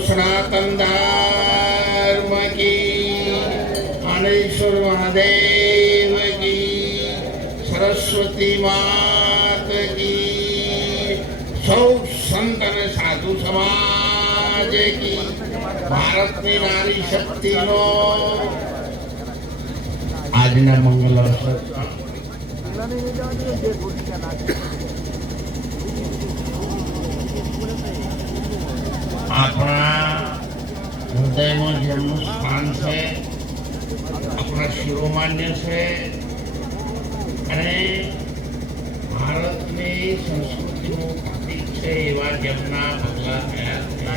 सनातन धर्म की, आनेश्वर महादेव की, सरस्वती मात की, सौ संत અને સાધુ સમાજ की, ભારતની નારી શક્તિનો આજના મંગલ અવસર આપણા હૃદયમાં જેમનું સ્થાન છે, આપણા શિરોમાન્ય છે અને ભારતની સંસ્કૃતિનું પ્રતીક છે એવા જેમના પગલા થયા છે,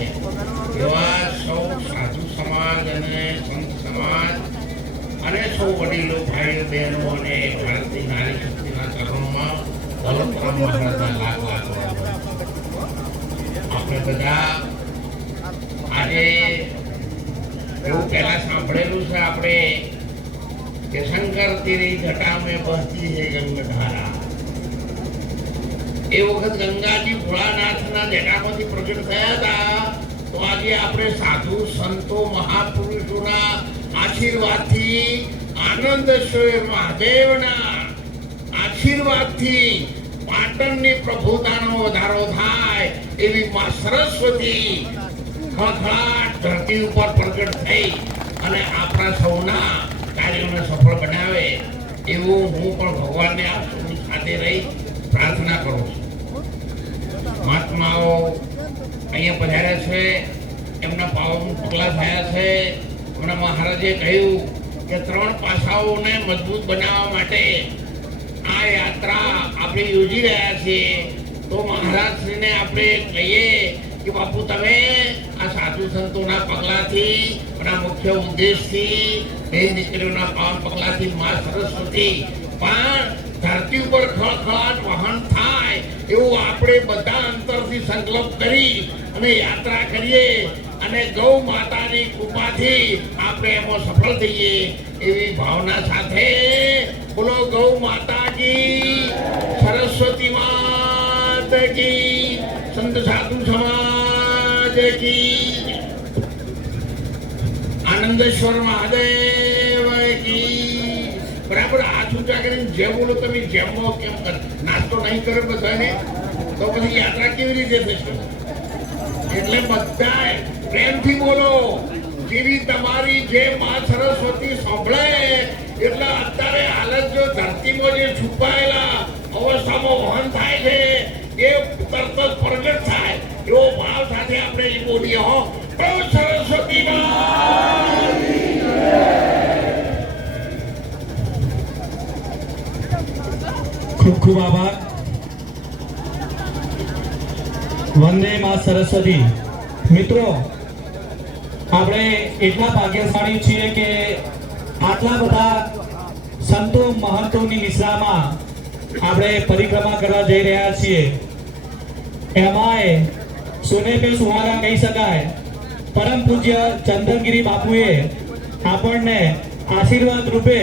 એવા સૌ સાધુ સમાજ અને સંત સમાજ અને સૌ વડીલો, ભાઈઓ, બહેનો અને ભારતની નારી શક્તિના ચરણોમાં દોલતરામ મહારાજના લાખ લાખ આપણે બધા આજે એવું પહેલા સાંભળેલું છે આપણે કે શંકર તેરી જટા મેં બહતી હે ગંગાધારા. એ વખત ગંગાજી ભોળાનાથના જટામાંથી પ્રગટ થયા હતા. તો આજે આપણે સાધુ સંતો મહાપુરુષોના આશીર્વાદથી, આનંદેશ્વર મહાદેવના આશીર્વાદથી પાટણની પ્રભુતાનો વધારો થાય એવી માં સરસ્વતી ખળખળાટ ધરતી ઉપર પ્રગટ થઈ અને આપણા સૌના કાર્યોને સફળ બનાવે એવું હું પણ ભગવાનને આ સૌની સાથે રહી પ્રાર્થના કરું છું. મહાત્માઓ અહીંયા પધાર્યા છે, એમના પાવન પગલા થયા છે. હમણાં મહારાજે કહ્યું કે 3 પાસાઓને મજબૂત બનાવવા માટે આ યાત્રા આપણે યોજી રહ્યા છીએ. તો મહારાજશ્રીને આપણે કહીએ કે બાપુ તમે આ સાધુ સંતોના પગલાથી અને આ મુખ્ય ઉદ્દેશથી બે દીકરીઓના પાવન પગલાથી માં સરસ્વતી પણ ધરતી ઉપર ખળખળાટ વહન થાય એવું આપણે બધા અંતરથી સંકલ્પ કરી અને યાત્રા કરીએ અને ગૌ માતાની કૃપાથી આપણે એમાં સફળ થઈએ એવી ભાવના સાથે બોલો ગૌ માતા કી, સરસ્વતી માત કી, સંત સાધુ સમાજ કી, આનંદેશ્વર મહાદેવ કી. બરાબર હાથ ઊંચા કરીને જે બોલો તમે જેમનો કેમ નાસ્તો નહીં કરે બધાને તો પછી યાત્રા કેવી રીતે થશે? એટલે બધા પ્રેમથી બોલો. જેવી તમારી જે માં સરસ્વતી સાંભળે એટલે અત્યારે હાલત જો ધરતીમાં જે છુપાયેલા અવસ્થામાં વહન થાય છે એ તરત જ પ્રગટ થાય એવો ભાવ સાથે આપણે એ બોલીએ. હો સરસ્વતી ખૂબ ખૂબ આભાર. વંદે માં સરસ્વતી. મિત્રો, આપણે એટલા ભાગ્યશાળી છીએ કે આટલા બધા સંતો મહંતોની નિશ્રામાં આપણે પરિક્રમા કરવા જઈ રહ્યા છીએ. એમાંય સોને પે સુહાગા કહી શકાય પરમ પૂજ્ય ચંદનગીરી બાપુએ આપણને આશીર્વાદ રૂપે